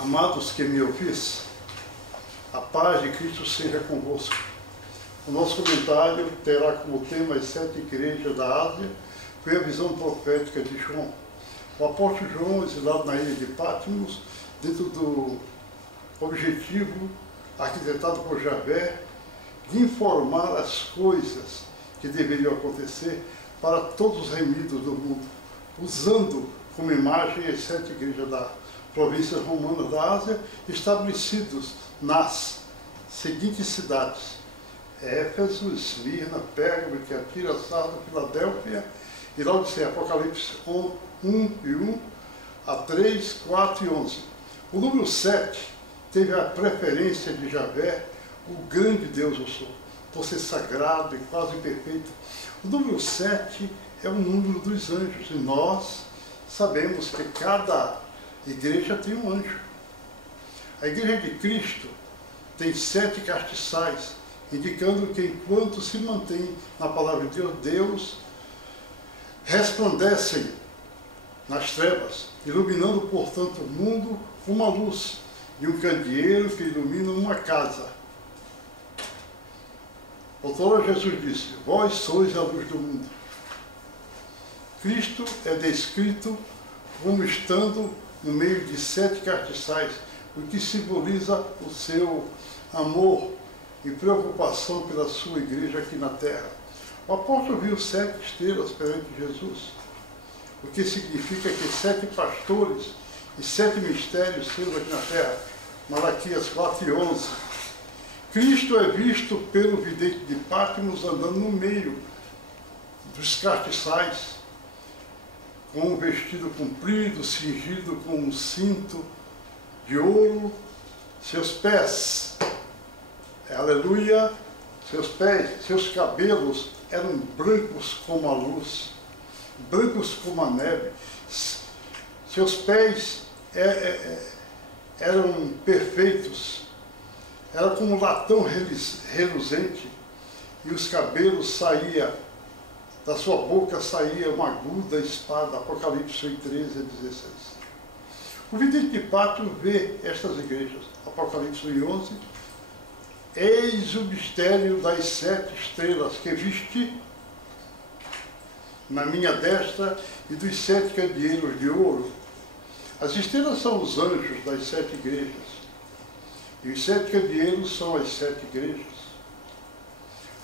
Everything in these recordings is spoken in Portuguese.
Amados que me ouvis, a paz de Cristo seja convosco. O nosso comentário terá como tema as 7 igrejas da Ásia, foi a visão profética de João. O apóstolo João, exilado na ilha de Patmos, dentro do objetivo arquitetado por Javé, de informar as coisas que deveriam acontecer para todos os remidos do mundo, usando como imagem as 7 igrejas da província romana da Ásia, estabelecidos nas seguintes cidades: Éfeso, Esmirna, Pérgamo, Tiatira, Sardo, Filadélfia e Laodiceia. Apocalipse 1 e 1 a 3, 4 e 11. O número 7 teve a preferência de Javé, o grande Deus eu sou, por ser sagrado e quase perfeito. O número 7 é o número dos anjos, e nós sabemos que cada igreja tem um anjo. A igreja de Cristo tem 7 castiçais, indicando que enquanto se mantém na palavra de Deus, Deus resplandecem nas trevas, iluminando, portanto, o mundo com uma luz de um candeeiro que ilumina uma casa. Outrora Jesus disse: vós sois a luz do mundo. Cristo é descrito como estando no meio de 7 castiçais, o que simboliza o seu amor e preocupação pela sua igreja aqui na terra. O apóstolo viu 7 estrelas perante Jesus, o que significa que 7 pastores e 7 mistérios seus aqui na terra. Malaquias 4 e 11. Cristo é visto pelo vidente de Patmos andando no meio dos castiçais, com um vestido comprido, cingido com um cinto de ouro. Seus pés, aleluia, seus pés, seus cabelos eram brancos como a luz, brancos como a neve. Seus pés eram perfeitos, era como latão reluzente, e os cabelos saía, da sua boca saía uma aguda espada. Apocalipse 13 a 16. O vidente de Patmos vê estas igrejas. Apocalipse 11. Eis o mistério das 7 estrelas que visti na minha destra e dos 7 candeeiros de ouro. As estrelas são os anjos das 7 igrejas, e os 7 candeeiros são as 7 igrejas.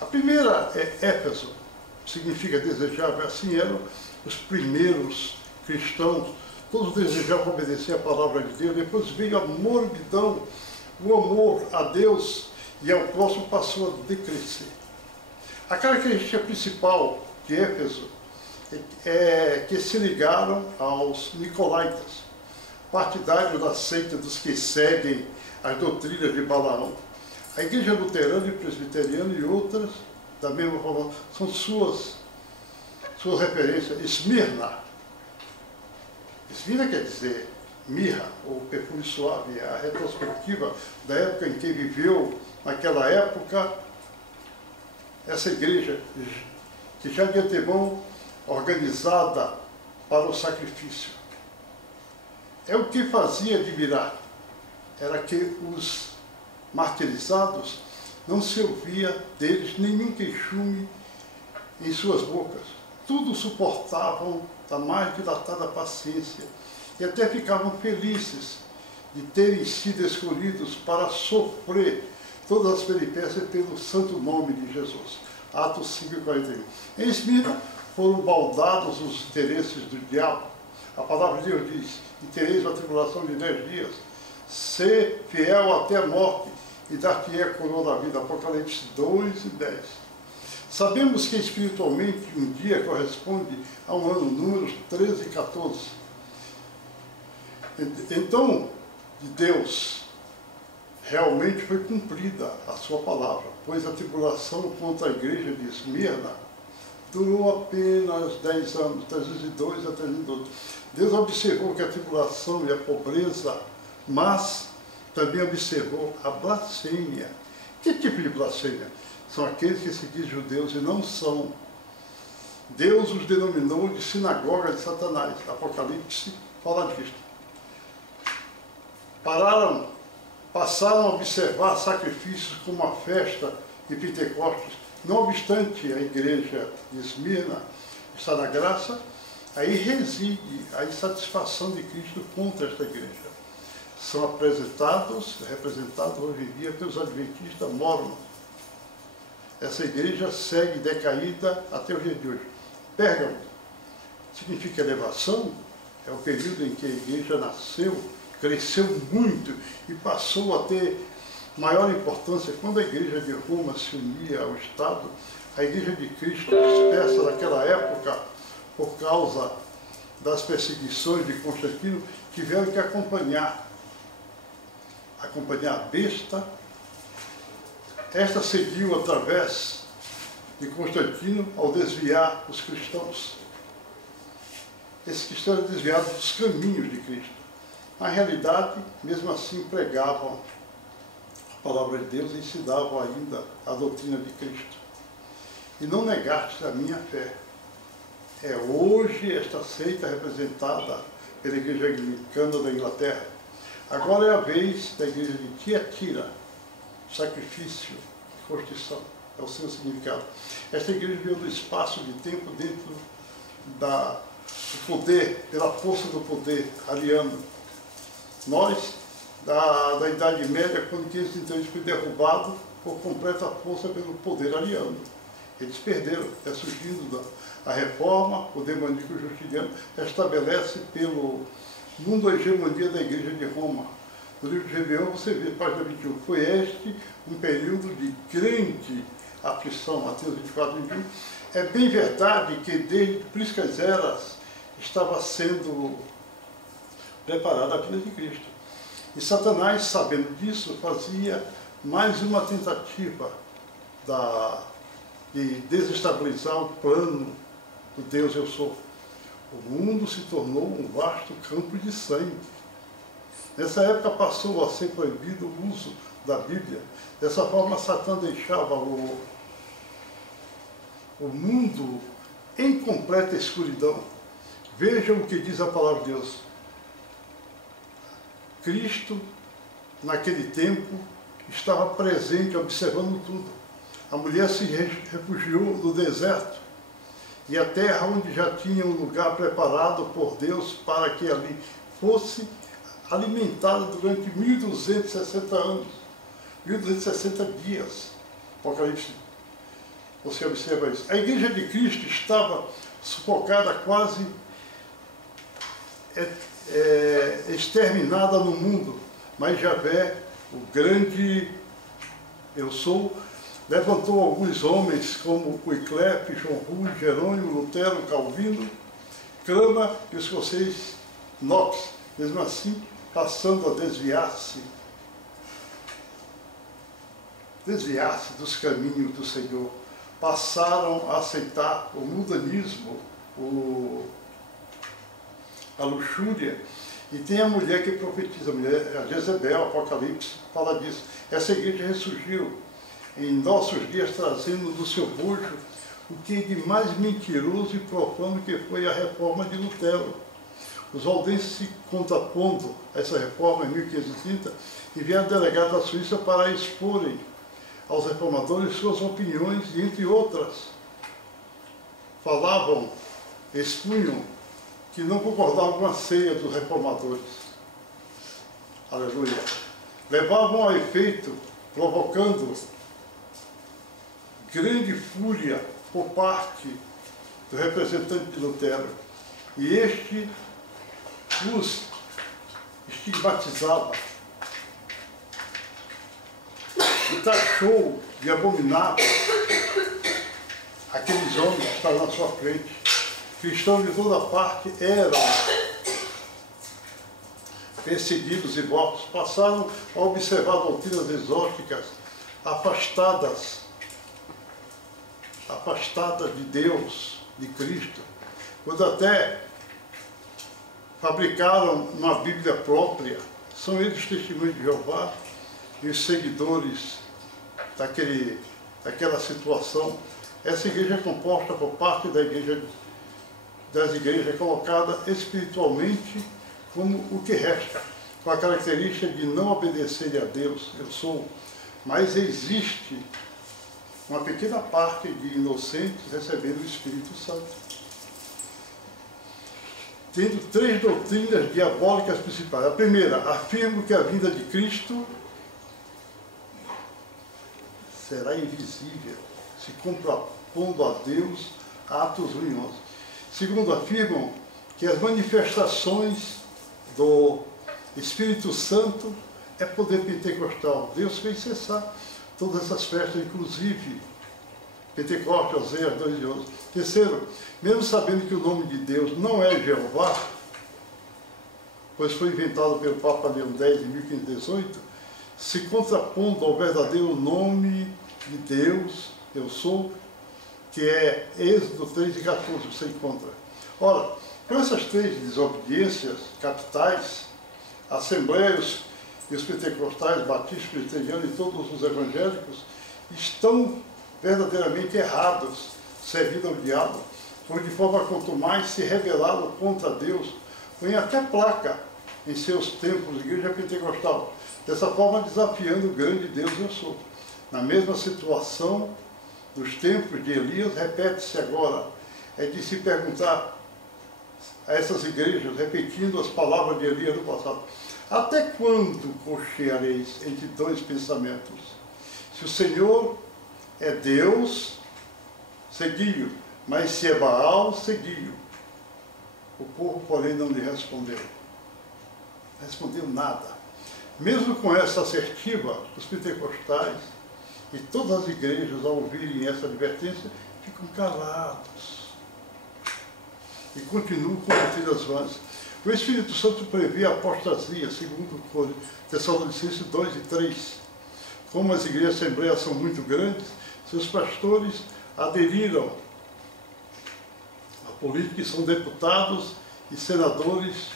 A primeira é Éfeso, significa desejável. Assim eram os primeiros cristãos, todos desejavam obedecer a palavra de Deus. Depois veio a morbidão, o amor a Deus e ao próximo passou a decrescer. A característica principal de Éfeso é que se ligaram aos nicolaítas, partidários da seita dos que seguem as doutrinas de Balaão. A igreja luterana e presbiteriana e outras, da mesma forma, são suas referências. Esmirna. Esmirna quer dizer mirra, ou perfume suave. A retrospectiva da época em que viveu, naquela época, essa igreja, que já de antemão organizada para o sacrifício. É o que fazia admirar, era que os martirizados não se ouvia deles nenhum queixume em suas bocas. Tudo suportavam da mais dilatada paciência e até ficavam felizes de terem sido escolhidos para sofrer todas as peripécias pelo santo nome de Jesus. Atos 5:41. Em Esmirna foram baldados os interesses do diabo. A palavra de Deus diz: e tereis a tribulação de 10 dias, ser fiel até a morte, e dar-te-ei a coroa da vida. Apocalipse 2 e 10. Sabemos que espiritualmente um dia corresponde a um ano, Números 13 e 14. Então, de Deus, realmente foi cumprida a sua palavra, pois a tribulação contra a igreja de Esmirna durou apenas 10 anos, 302 a 312. Deus observou que a tribulação e a pobreza, mas também observou a blasfêmia. Que tipo de blasfêmia? São aqueles que se dizem judeus e não são. Deus os denominou de sinagoga de Satanás. Apocalipse fala disto. passaram a observar sacrifícios como a festa de Pentecostes. Não obstante a igreja de Esmirna estar na graça, aí reside a insatisfação de Cristo contra esta igreja. São representados hoje em dia pelos adventistas mormons. Essa igreja segue decaída até o dia de hoje. Pérgamo significa elevação, é o período em que a igreja nasceu, cresceu muito e passou a ter maior importância. Quando a igreja de Roma se unia ao Estado, a igreja de Cristo, dispersa naquela época, por causa das perseguições de Constantino, tiveram que acompanhar a besta. Esta seguiu através de Constantino ao desviar os cristãos. Esses cristãos eram desviados dos caminhos de Cristo. Na realidade, mesmo assim, pregavam a palavra de Deus e ensinavam ainda a doutrina de Cristo. E não negaste a minha fé. É hoje esta seita representada pela igreja anglicana da Inglaterra. Agora é a vez da igreja de Tiatira, sacrifício e constituição, é o seu significado. Esta igreja veio do espaço de tempo dentro do poder, pela força do poder ariano. Nós, da Idade Média, quando 531 foi derrubado por completa força pelo poder ariano. Eles perderam, surgindo a reforma, o demoníaco justiniano estabelece pelo mundo a hegemonia da igreja de Roma. No livro de Rebelião você vê, página 21, foi este um período de grande aflição, Mateus 24, 21. É bem verdade que desde priscas eras estava sendo preparada a vinda de Cristo. E Satanás, sabendo disso, fazia mais uma tentativa de desestabilizar o plano do Deus Eu Sou. O mundo se tornou um vasto campo de sangue. Nessa época passou a ser proibido o uso da Bíblia. Dessa forma, Satã deixava o mundo em completa escuridão. Vejam o que diz a palavra de Deus. Cristo, naquele tempo, estava presente, observando tudo. A mulher se refugiou no deserto e a terra onde já tinha um lugar preparado por Deus para que ali fosse alimentada durante 1260 anos, 1260 dias. Apocalipse, você observa isso. A igreja de Cristo estava sufocada, quase exterminada no mundo, mas Javé, o grande Eu Sou, levantou alguns homens como Wycliffe, John Hus, Jerônimo, Lutero, Calvino, Cranmer e os escocês Knox, mesmo assim passando a desviar-se dos caminhos do Senhor. Passaram a aceitar o mundanismo, a luxúria. E tem a mulher que profetiza, a Jezebel, Apocalipse, fala disso. Essa igreja ressurgiu em nossos dias, trazendo do seu bojo o que de mais mentiroso e profano que foi a reforma de Lutero. Os valdenses se contrapondo a essa reforma em 1530 e vieram delegados da Suíça para exporem aos reformadores suas opiniões e, entre outras, falavam, expunham que não concordavam com a ceia dos reformadores. Aleluia. Levavam a efeito, provocando grande fúria por parte do representante de Lutero. E este os estigmatizava e taxou de abominável aqueles homens que estavam na sua frente. Cristãos de toda parte eram perseguidos e mortos, passaram a observar doutrinas exóticas afastadas de Deus, de Cristo, quando até fabricaram uma Bíblia própria. São eles os testemunhos de Jeová e os seguidores daquela situação. Essa igreja é composta por parte das igrejas colocada espiritualmente como o que resta. com a característica de não obedecerem a Deus, eu sou, mas existe uma pequena parte de inocentes recebendo o Espírito Santo, tendo 3 doutrinas diabólicas principais. A primeira, afirma que a vinda de Cristo será invisível, se contrapondo a Deus a atos ruinosos. Segundo, afirmam que as manifestações do Espírito Santo é poder pentecostal. Deus fez cessar todas essas festas, inclusive Pentecostes, Oséias 2:11. Terceiro, mesmo sabendo que o nome de Deus não é Jeová, pois foi inventado pelo Papa Leão X em 1518, se contrapondo ao verdadeiro nome de Deus, eu sou, que é Êxodo 3:14, você encontra. Ora, com essas 3 desobediências capitais, assembleias e os pentecostais, batistas, presbiterianos e todos os evangélicos estão verdadeiramente errados, servindo ao diabo, porque de forma quanto mais se rebelaram contra Deus, põem até placa em seus templos, igreja pentecostal, dessa forma desafiando o grande Deus eu sou. Na mesma situação dos tempos de Elias, repete-se agora, é de se perguntar a essas igrejas, repetindo as palavras de Elias do passado: até quando cocheareis entre 2 pensamentos? Se o Senhor é Deus, segui-o, mas se é Baal, segui-o. O povo, porém, não lhe respondeu. Não respondeu nada. Mesmo com essa assertiva, os pentecostais e todas as igrejas, ao ouvirem essa advertência, ficam calados e continuam com doutrinas vãs. O Espírito Santo prevê a apostasia, segundo Tessalonicenses 2 e 3. Como as igrejas assembleias são muito grandes, seus pastores aderiram a políticos que são deputados e senadores,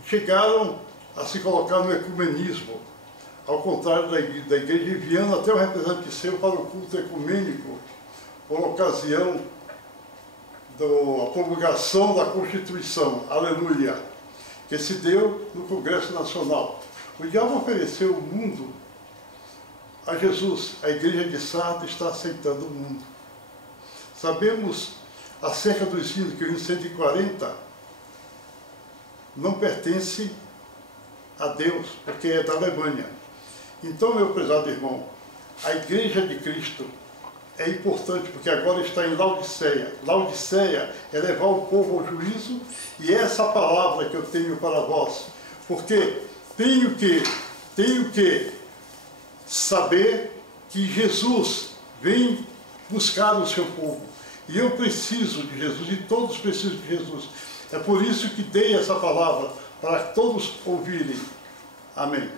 e chegaram a se colocar no ecumenismo, ao contrário da igreja, enviando até o representante seu para o culto ecumênico, por ocasião da promulgação da Constituição, aleluia, que se deu no Congresso Nacional. O diabo ofereceu o mundo a Jesus. A igreja de Sardes está aceitando o mundo. Sabemos acerca dos hinos que o hino 140 não pertence a Deus, porque é da Alemanha. Então, meu prezado irmão, a igreja de Cristo é importante, porque agora está em Laodiceia. Laodiceia é levar o povo ao juízo, e essa palavra que eu tenho para vós, porque tenho que saber que Jesus vem buscar o seu povo, e eu preciso de Jesus, e todos precisam de Jesus. É por isso que dei essa palavra, para todos ouvirem. Amém.